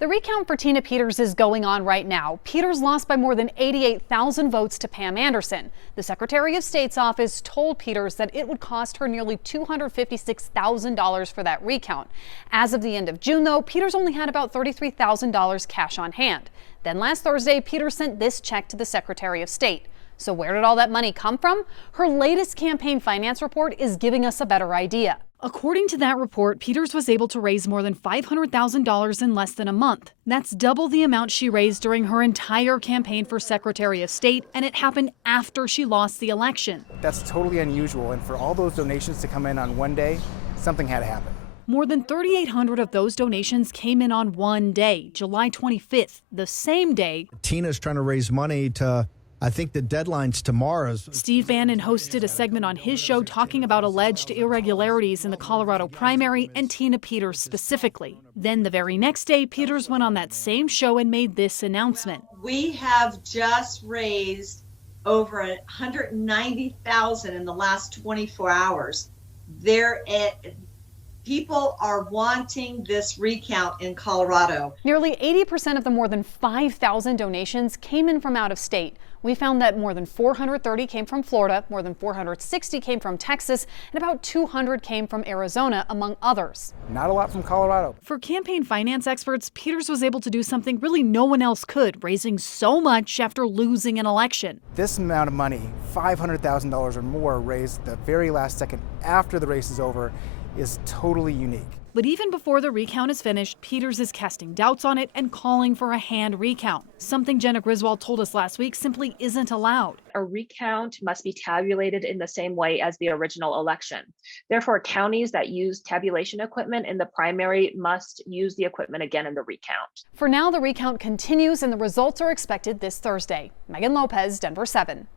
The recount for Tina Peters is going on right now. Peters lost by more than 88,000 votes to Pam Anderson. The Secretary of State's office told Peters that it would cost her nearly $256,000 for that recount. As of the end of June, though, Peters only had about $33,000 cash on hand. Then last Thursday, Peters sent this check to the Secretary of State. So where did all that money come from? Her latest campaign finance report is giving us a better idea. According to that report, Peters was able to raise more than $500,000 in less than a month. That's double the amount she raised during her entire campaign for Secretary of State, and it happened after she lost the election. That's totally unusual, and for all those donations to come in on one day, something had to happen. More than 3,800 of those donations came in on one day, July 25th, the same day Tina's trying to raise money to, I think the deadline's tomorrow. Steve Bannon hosted a segment on his show talking about alleged irregularities in the Colorado primary and Tina Peters specifically. Then the very next day, Peters went on that same show and made this announcement. We have just raised over $190,000 in the last 24 hours. People are wanting this recount in Colorado. Nearly 80% of the more than 5,000 donations came in from out of state. We found that more than 430 came from Florida, more than 460 came from Texas, and about 200 came from Arizona, among others. Not a lot from Colorado. For campaign finance experts, Peters was able to do something really no one else could, raising so much after losing an election. This amount of money, $500,000 or more, raised the very last second after the race is over, is totally unique. But even before the recount is finished, Peters is casting doubts on it and calling for a hand recount, something Jenna Griswold told us last week simply isn't allowed. A recount must be tabulated in the same way as the original election. Therefore, counties that use tabulation equipment in the primary must use the equipment again in the recount. For now, the recount continues and the results are expected this Thursday. Megan Lopez, Denver 7.